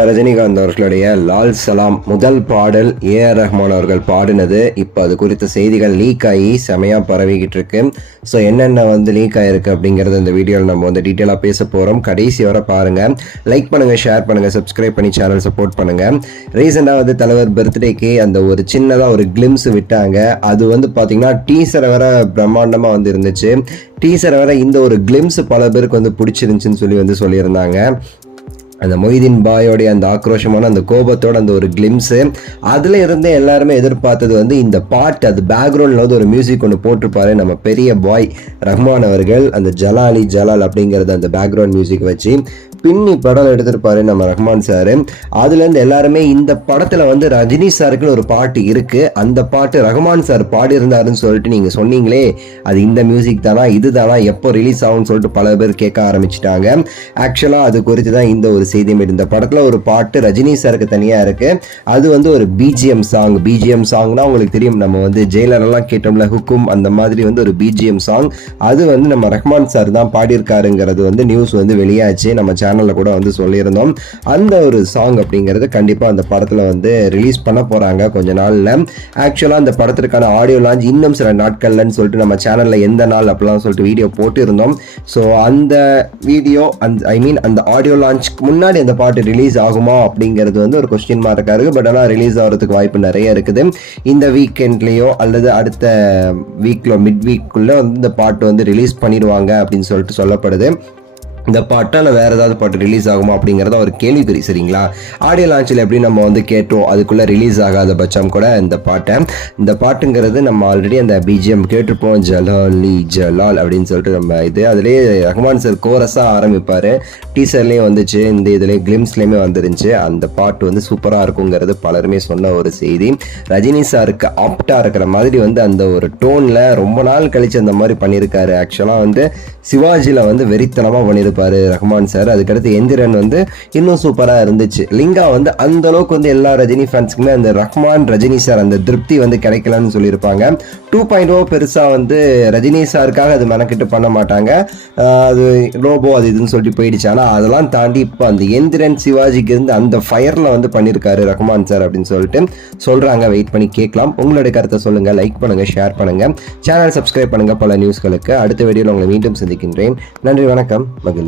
ரஜினிகாந்த் அவர்களுடைய லால் சலாம் முதல் பாடல் ஏஆர் ரஹ்மான் அவர்கள் பாடினது இப்போ அது குறித்த செய்திகள் லீக் ஆகி செமையாக பரவிக்கிட்டு இருக்கு. ஸோ என்னென்ன லீக் ஆகிருக்கு அப்படிங்கிறது இந்த வீடியோவில் நம்ம டீட்டெயிலாக பேச போகிறோம். கடைசி வரை பாருங்கள், லைக் பண்ணுங்கள், ஷேர் பண்ணுங்கள், சப்ஸ்கிரைப் பண்ணி சேனல் சப்போர்ட் பண்ணுங்கள். ரீசெண்டாக தலைவர் பர்த்டேக்கு அந்த ஒரு சின்னதாக ஒரு கிளிம்ஸ் விட்டாங்க. அது பார்த்தீங்கன்னா டீசரை வர பிரம்மாண்டமாக இருந்துச்சு. டீசரை வர இந்த ஒரு கிளிம்ஸ் பல பேருக்கு பிடிச்சிருந்துச்சின்னு சொல்லியிருந்தாங்க. அந்த மொய்தீன் பாயோடைய அந்த ஆக்ரோஷமான அந்த கோபத்தோட அந்த ஒரு கிளிம்ஸு, அதில் இருந்தே எல்லாருமே எதிர்பார்த்தது இந்த பாட்டு, அது பேக்ரவுண்டில் ஒரு மியூசிக் ஒன்று போட்டிருப்பாரு நம்ம பெரிய பாய் ரஹ்மான் அவர்கள். அந்த ஜலால் அப்படிங்கிறது அந்த பேக்ரவுண்ட் மியூசிக் வச்சு பின்னி படம் எடுத்திருப்பாரு நம்ம ரஹ்மான் சார். அதுலேருந்து எல்லாருமே இந்த படத்தில் ரஜினி சாருக்குன்னு ஒரு பாட்டு இருக்குது, அந்த பாட்டு ரஹ்மான் சார் பாடியிருந்தாருன்னு சொல்லிட்டு நீங்கள் சொன்னீங்களே, அது இந்த மியூசிக் தானா, இது தானா, எப்போ ரிலீஸ் ஆகும்னு சொல்லிட்டு பல பேர் கேட்க ஆரம்பிச்சிட்டாங்க. ஆக்சுவலாக அது குறித்து தான் இந்த ஒரு செய்தி. இந்த படத்தில் ஒரு பாட்டு ரஜினி சாருக்கு தனியாக இருக்குது. அது ஒரு பிஜிஎம் சாங்னா உங்களுக்கு தெரியும், நம்ம ஜெயிலரெல்லாம் கேட்டோம்ல, ஹுக்கும், அந்த மாதிரி ஒரு பிஜிஎம் சாங். அது நம்ம ரஹ்மான் சார் தான் பாடியிருக்காருங்கிறது நியூஸ் வெளியாச்சு. நம்ம சேனல்ல கூட சொல்லியிருந்தோம். அந்த ஒரு சாங் அப்படிங்கிறது கண்டிப்பா அந்த படத்துல ரிலீஸ் பண்ண போறாங்க கொஞ்ச நாள்ல. ஆக்சுவலா அந்த படத்திற்கான ஆடியோ லான்ச் இன்னும் சில நாட்கள்லன்னு சொல்லிட்டு நம்ம சேனல்ல எந்த நாள் அப்படிலாம் சொல்லிட்டு வீடியோ போட்டிருந்தோம். ஸோ அந்த வீடியோ அந்த ஆடியோ லான்ச்க்கு முன்னாடி அந்த பாட்டு ரிலீஸ் ஆகுமா அப்படிங்கிறது ஒரு கொஸ்டின் மார்க்கா இருக்கு. பட் ஆனால் ரிலீஸ் ஆகிறதுக்கு வாய்ப்பு நிறைய இருக்குது. இந்த வீக்கெண்ட்லயோ அல்லது அடுத்த வீக்ல மிட் வீக்குள்ள இந்த பாட்டு ரிலீஸ் பண்ணிடுவாங்க அப்படின்னு சொல்லிட்டு சொல்லப்படுது. இந்த பாட்டால் வேறு ஏதாவது பாட்டு ரிலீஸ் ஆகுமா அப்படிங்கிறத ஒரு கேள்விக்குறி. சரிங்களா, ஆடியோ லான்ச்சில் எப்படி நம்ம கேட்டோம், அதுக்குள்ளே ரிலீஸ் ஆகாத பட்சம் கூட இந்த பாட்டுங்கிறது நம்ம ஆல்ரெடி அந்த பிஜிஎம் கேட்டிருப்போம், ஜலால் அப்படின்னு சொல்லிட்டு நம்ம அதுலேயே ரஹ்மான் சார் கோரஸாக ஆரம்பிப்பார். டீசர்லேயும் வந்துச்சு, இந்த இதுலேயும் கிளிம்ஸ்லேயுமே வந்துருந்துச்சு. அந்த பாட்டு சூப்பராக இருக்குங்கிறது பலருமே சொன்ன ஒரு செய்தி. ரஜினி சாருக்கு ஆப்டாக இருக்கிற மாதிரி அந்த ஒரு டோனில் ரொம்ப நாள் கழித்து அந்த மாதிரி பண்ணியிருக்காரு. ஆக்சுவலாக சிவாஜியில் வெறித்தனமாக பண்ணியிருக்காரு ரஹ்மான் சார். அதுக்கடுத்து எந்திரன் இன்னும் சூப்பரா இருந்துச்சு. லிங்கா அந்த அளவுக்கு எல்லா ரஜினி ஃபேன்ஸ்க்குமே அந்த ரஹ்மான் ரஜினி சார் அந்த திருப்தி கிடைக்கலன்னு சொல்லியிருப்பாங்க. 2.0 பெருசா ரஜினி சாருக்காக அது மெனக்கிட்டு பண்ண மாட்டாங்க, அது ரோபோ அது இதுன்னு சொல்லிட்டு போயிடுச்சு. ஆனா அதெல்லாம் தாண்டி இப்போ அந்த எந்திரன் சிவாஜிக்கு இருந்து அந்த ஃபயர்ல பண்ணியிருக்காரு ரஹ்மான் சார் அப்படின்னு சொல்லிட்டு சொல்றாங்க. வெயிட் பண்ணி கேட்கலாம். உங்களுடைய கருத்தை சொல்லுங்க, லைக் பண்ணுங்க, ஷேர் பண்ணுங்க, சேனல் சப்ஸ்கிரைப் பண்ணுங்க பல நியூஸ்களுக்கு. அடுத்த வீடியோவில் உங்களை மீண்டும் சந்திக்கின்றேன். நன்றி, வணக்கம், மகிழ்ச்சி.